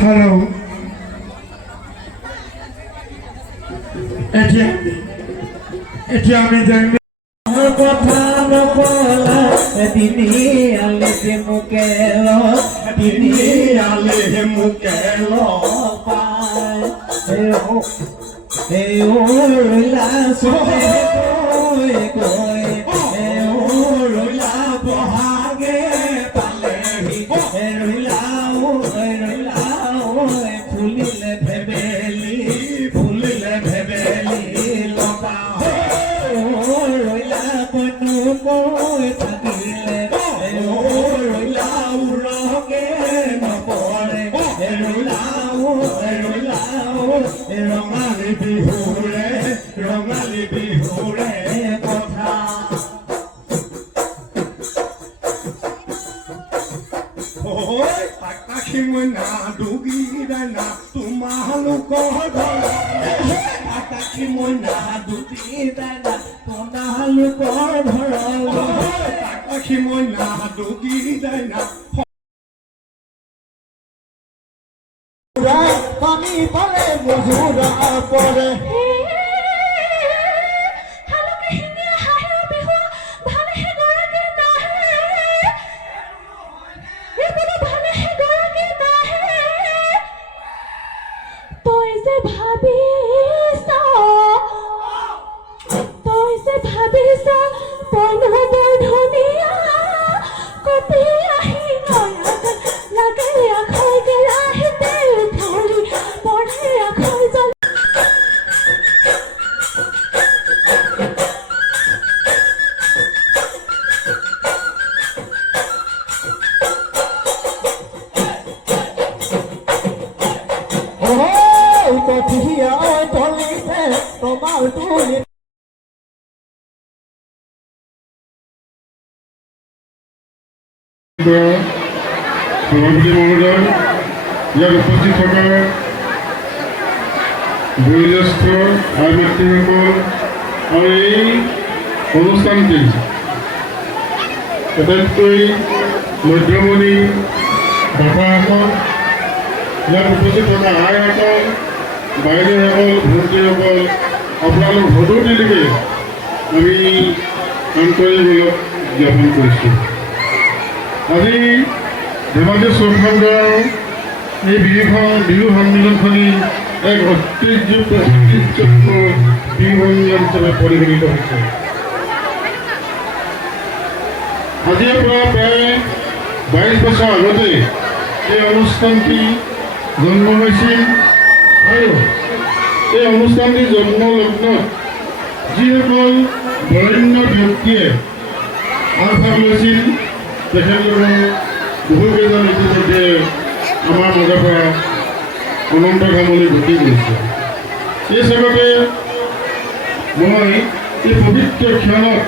Hello. Etia আমি জানি কথা নকলা তিনি আলিতে মুকেল তিনি আলে মুকেল পায় এই ওলা সোহে কই এই ওলা বহাগে পালেহি রইলাও ফুলিলে ভেবেলি লতা রইলা বনু মই থাকিলে রইলাও রগে নপৰে ৰইলাও ৰঙালী বিহুৰে কথা আকাশী মইনা ডুগি দানা তোমালোকৰ আকাশী মইনা ডুগি দানা তোমালোকৰ ঘৰৰ আকাশী মইনা ডুগি দানা পানী পালে মজুৰা পৰে সভাপতি মহোদয়, ইয়াত উপস্থিত থকা বয়োজ্যেষ্ঠ আই ব্যক্তিসকল আৰু এই অনুষ্ঠানটি আটাইতকৈ মধ্যমণি দাতাসকল, ইয়াত উপস্থিত থকা আইসকল, বাইদেউসকল, ভণ্টিসকল, আপোনালোক সদৌদিলৈকে আমি আন্তৰিক জ্ঞাপন কৰিছোঁ। আজি ধেমাজি চৌখামগাঁৱৰ এই বিহু সন্মিলনখনি এক ঐতিহ্যপূৰ্ণ বিহু সন্মিলন হিচাপে পৰিগণিত হৈছে। আজিৰ পৰা প্ৰায় 22 বছৰ আগতে এই অনুষ্ঠানটি জন্ম হৈছিল আৰু এই অনুষ্ঠানটি জন্মলগ্নত যিসকল বৰেণ্য ব্যক্তিয়ে আগভাগ লৈছিল তেখেতলোকৰ বহুকেইজন ইতিমধ্যে আমাৰ মাজৰ পৰা অনন্তধামলৈ গতি কৰিছে। এই চেগতে মই এই পবিত্ৰ ক্ষণত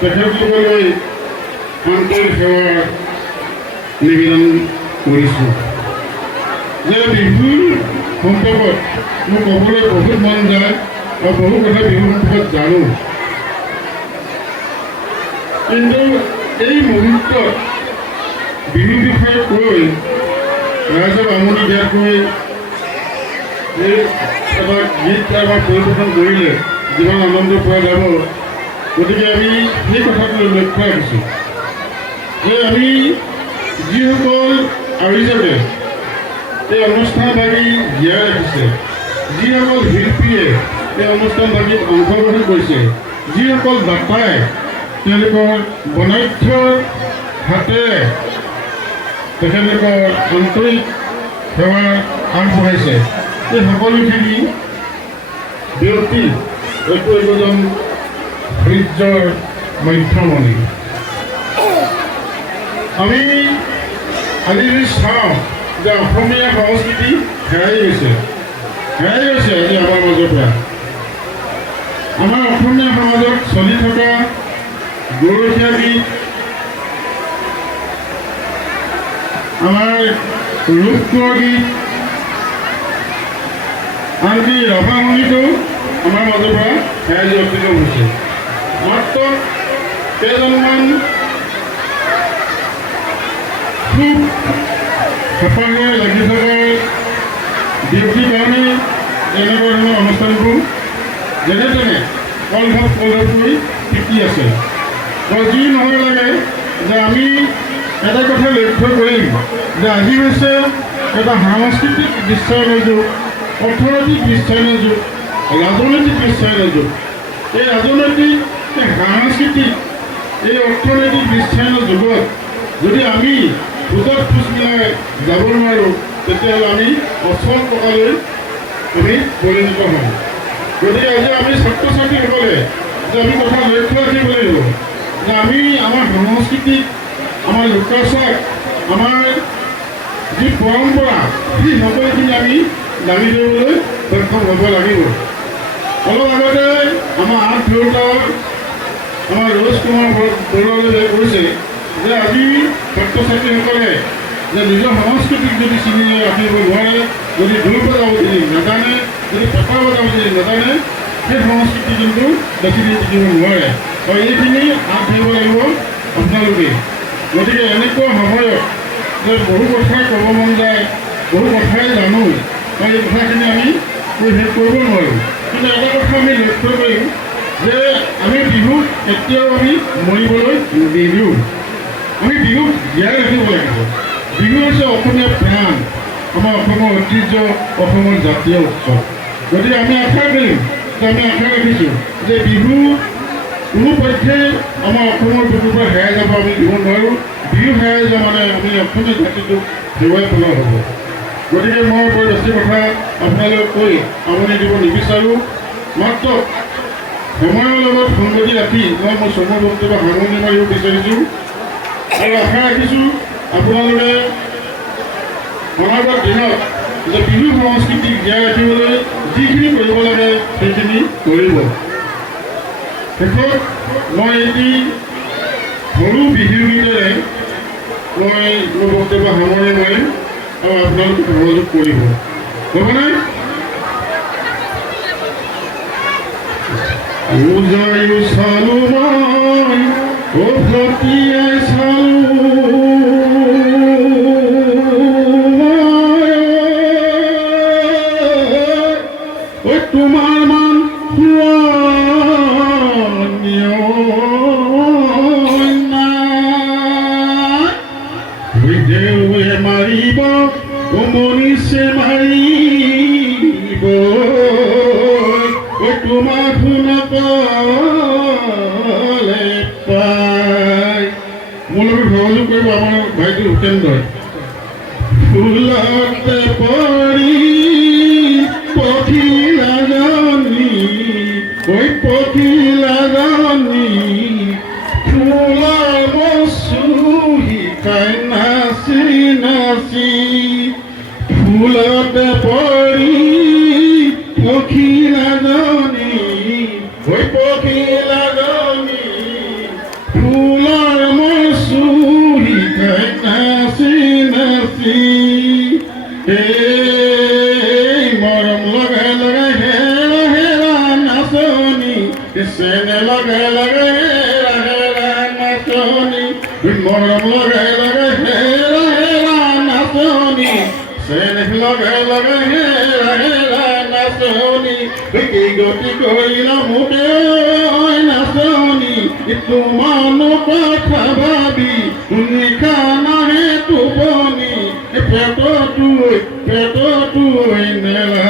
তেখেতলোকলৈ আন্তৰিক সেৱাৰ নিবেদন কৰিছোঁ যে বিহুৰ সম্পৰ্কত মোৰ ক'বলৈ বহুত মন যায় আৰু বহু কথা বিহুৰ সম্পৰ্কত জানো, কিন্তু এই মুহূৰ্তত বিহুৰ বিষয়ে কৈ ৰাইজক আমনি দিয়াতকৈ এই এটা গীত এবাৰ পৰিৱেশন কৰিলে যিমান আনন্দ পোৱা যাব, গতিকে আমি সেই কথাটোলৈ লক্ষ্য ৰাখিছোঁ যে আমি যিসকল আয়োজকে এই অনুষ্ঠানভাগী জীয়াই ৰাখিছে, যিসকল শিল্পীয়ে এই অনুষ্ঠানভাগীত অংশগ্ৰহণ কৰিছে, যিসকল দাতাই তেওঁলোকৰ বনাঢ্যৰ হাতেৰে তেখেতলোকৰ আন্তৰিক সেৱা আগবঢ়াইছে, এই সকলোখিনি ব্যক্তি একোজন সূৰ্যৰ মধ্যমণি। আমি আজি যদি চাওঁ যে অসমীয়া সংস্কৃতি হেৰাই গৈছে আজি আমাৰ মাজৰ পৰা। আমাৰ অসমীয়া সমাজত চলি থকা গৰখীয়া গীত, আমাৰ ৰূপকোঁৱৰ গীত, আনকি ৰাভা সংগীতো আমাৰ মাজৰ পৰা হেৰাই যোৱা অতিক্ৰম হৈছে। মাত্ৰ কেইজনমান খুব হেঁপাহে লাগি থকা ব্যক্তিৰ কাৰণে এনেকুৱা ধৰণৰ অনুষ্ঠানবোৰ যেনে তেনে কলভাৱ কৰি টিকি আছে। যি নহয় লাগে যে আমি এটা কথা লক্ষ্য কৰিম যে আজি হৈছে এটা সাংস্কৃতিক বিশ্বায়নৰ যুগ, অৰ্থনৈতিক বিশ্বায়নৰ যুগ, ৰাজনৈতিক বিশ্বায়নৰ যুগ। এই ৰাজনৈতিক, এই সাংস্কৃতিক, এই অৰ্থনৈতিক বিশ্বায়নৰ যুগত যদি আমি ভোটত খোজ মিলাই যাব নোৱাৰোঁ, তেতিয়াহ'লে আমি অচল টকালৈ আমি পৰিণত হ'ম। গতিকে আজি আমি ছাত্ৰ ছাত্ৰীসকলে যে আমি কথা লক্ষ্য ৰাখিব লাগিব যে আমি আমাৰ সংস্কৃতিক, আমাৰ লোকাচাৰ, আমাৰ যি পৰম্পৰা, সেই সকলোখিনি আমি দাঙি ধৰিবলৈ সক্ষম হ'ব লাগিব। অলপ আগতে আমাৰ আঠ দেউতাৰ আমাৰ ৰজ কুমাৰ বৰুৱালৈ কৈছে যে আজি ছাত্ৰ ছাত্ৰীসকলে যে নিজৰ সংস্কৃতিক যদি চিনি ৰাখিব নোৱাৰে, যদি ঢোল বজাব যদি নাজানে, যদি পেঁপা বজাব যদি নাজানে, সেই সংস্কৃতি কিন্তু বেছি দিন থাকিব নোৱাৰে। আৰু এইখিনি হাত ধৰিব লাগিব আপোনালোকে। গতিকে এনেকুৱা সময়ত যে বহু কথাই ক'ব মন যায়, বহু কথাই জানো, আৰু এই কথাখিনি আমি শেষ কৰিব নোৱাৰোঁ। কিন্তু এটা কথা আমি লক্ষ্য কৰিম যে আমি বিহুক এতিয়াও আমি মৰিবলৈ নিদিওঁ। আমি বিহুক জীয়াই ৰাখিব লাগিব। বিহু হৈছে অসমীয়া প্ৰাণ, আমাৰ অসমৰ ঐতিহ্য, অসমৰ জাতীয় উৎসৱ। গতিকে আমি আশা কৰিম যে আমি আশা ৰাখিছোঁ যে বিহু কোনো পক্ষে আমাৰ অসমৰ বুকুৰ পৰা হেৰাই যাব আমি দিব নোৱাৰোঁ। বিহু হেৰাই যোৱা মানে আমি অসমীয়া জাতিটোক হেৰুৱাই পেলোৱা হ'ব। গতিকে মই বৰ বেছি কথা আপোনালোকক কৈ আমনি দিব নিবিচাৰোঁ। মাত্ৰ সময়ৰ লগত সংগতি ৰাখি মই মোৰ চমু বক্তব্য সামৰণি মাৰিব বিচাৰিছোঁ আৰু আশা ৰাখিছোঁ আপোনালোকে অনাগত দিনত যে বিহু সংস্কৃতিক জীয়াই ৰাখিবলৈ যিখিনি কৰিব লাগে সেইখিনি কৰিব। শেষত মই এটি সৰু বিহু গীতেৰে মই মোৰ বক্তব্য সামৰণি মাৰিম আৰু আপোনালোকে সহযোগ কৰিব, হ'বনে? উজায়ো চালো মই উভতিয়াই চালো তোমাৰ মান দেউৱে মাৰিব মনিছে মাৰিব তোমাৰ শুনালে পাই। মোৰ লগত সহযোগ কৰিব আমাৰ ভাইটি ভূপেন্দ্ৰই। ফুলতে পৰি পখিলাজনী, ঐ পখিলাজনী ফুলৰ বস্তু শিকাই নাচি নাচি ফুলতে এই মৰম লগে লগে হেৰা হেৰা নাচনি চেনে লগে লগে হেৰা হেৰা নাচনি মৰম লগে লগে হেৰা হেৰা নাচনি চেনে লগে লগে হেৰা হেৰা নাচনি কি গতি কৰিলা মোতে নাচনি তোমানো কথা ভাবি নিশা নাহে টোপনি পেটটোৱে নেলা